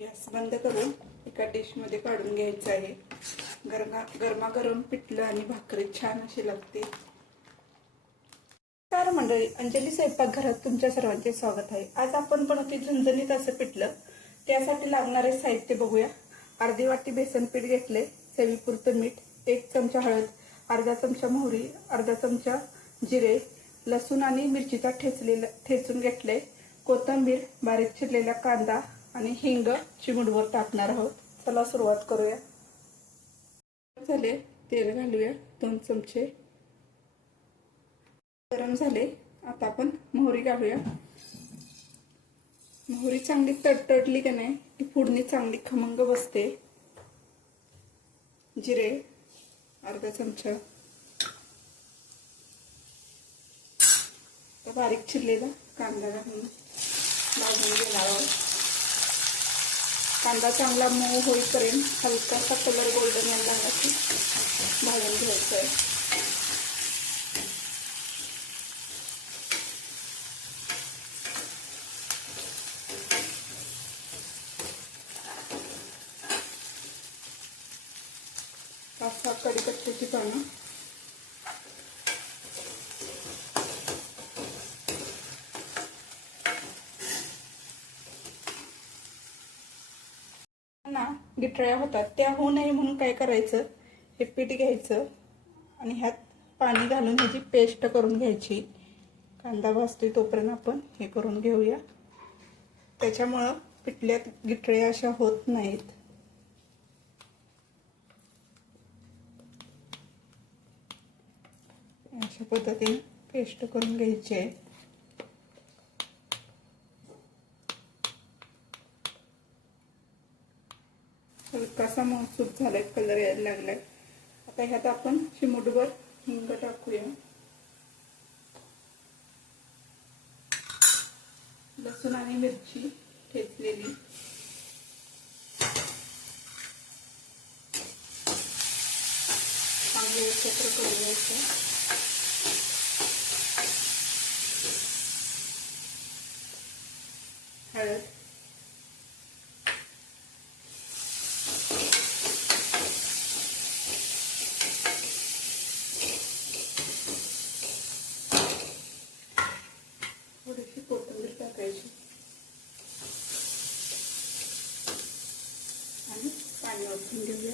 Gas बंद करून एका डिश मध्ये काढून घ्यायचं आहे। गरमागरम पिठलं आणि भाकरी छान अशी लागते। नमस्कार मंडळी, अंजली स्वयंपाकघरात तुमच्या सर्वांचे स्वागत आहे। आज आपण बनवते झणझणीत असं पिठलं। त्यासाठी लागणारे साहित्य बघूया। अर्धी वाटी बेसन पीठ घेतले, चवीपुरतं मीठ, 1 चमचा हळद, अर्धा चमचा मोहरी, अर्धा चमचा जिरे, लसूण आणि मिरचीचा ठेचून घेतले, कोथिंबीर, बारीक चिरलेला कांदा आणि हिंग चिमूटभर टाकणार आहोत। चला सुरुवात करूया। झाले, तेल घालूया 2 चमचे। गरम झाले, आता आपण मोहरी घालूया। मोहरी चांगली तडतडली की नाही ती फोडणी चांगली खमंग बसते। जिरे अर्धा चमचा, बारीक चिरलेला कांदा घालून भाजून घेणार आहोत। कांदा चांगला मऊ होईपर्यंत हलकासा कलर गोल्डन यायला लागला की भाजून घ्यायचा आहे। पाच-सहा कढीपत्त्याची पानं, गिटळ्या होतात त्या होऊ नये म्हणून काय करायचं, हे पीठ घ्यायचं आणि ह्यात पाणी घालून ह्याची पेस्ट करून घ्यायची। कांदा भाजतोय तोपर्यंत आपण हे करून घेऊया। त्याच्यामुळं पिठल्यात गिटळ्या अशा होत नाहीत। अशा पद्धतीने पेस्ट करून घ्यायची आहे। हलकासा मऊसूत झालाय, कलर यायला लागलाय। आता ह्यात आपण चिमूटभर हिंग टाकूया, लसूण आणि मिरची ठेचलेली, चांगले एकत्र करून घ्यायचं। हळद, थोडीशी कोथिंबीर टाकायची आणि पाणी ओतून घेऊया।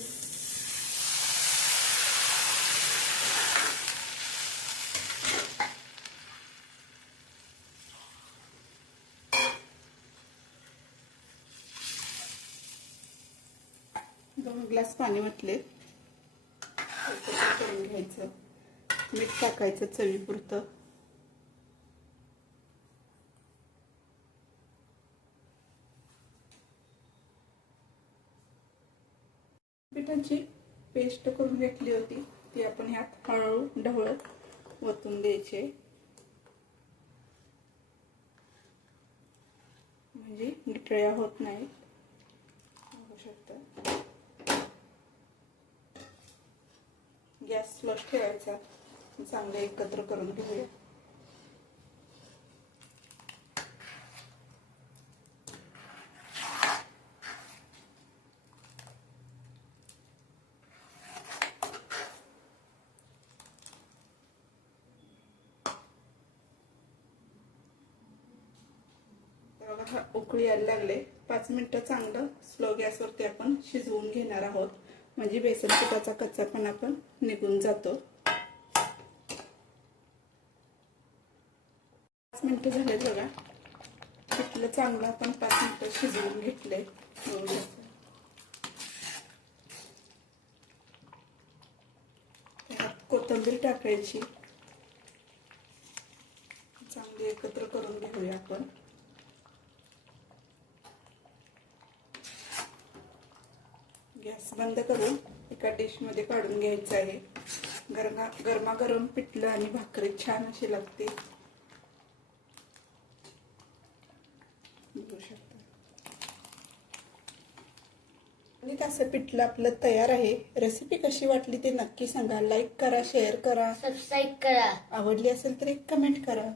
दोन ग्लास पाणी ओतले, करून घ्यायचं। मीठ टाकायचं चवीपुरतं। पिठाची पेस्ट करून घेतली होती ती आपण ह्यात हळू ढवळत ओतून द्यायचे, म्हणजे गिटळ्या होत नाहीत। बघू शकता। गॅस स्लो ठेवायचा, चांगले एकत्र करून घेऊया। उकळी यायला लागले, 5 मिनिटं चांगलं स्लो गॅसवरती आपण शिजवून घेणार आहोत, म्हणजे बेसन पिठाचा कच्चापणा पण निघून जातो। 5 मिनिटं झाले बघा, पिठलं चांगलं आपण 5 मिनिटं शिजवून घेतले। त्यात कोथिंबीर टाकायची, चांगली एकत्र करून घेऊया आपण। गॅस बंद करून एका डिश मध्ये काढून घ्यायचं आहे। गरमागरम पिठलं आणि भाकरी छान अशी लागते। बघू शकता। आणि असं पिठलं आपलं तयार आहे। रेसिपी कशी वाटली ते नक्की सांगा। लाईक करा, शेअर करा, सबस्क्राईब करा। आवडली असेल तर एक कमेंट करा।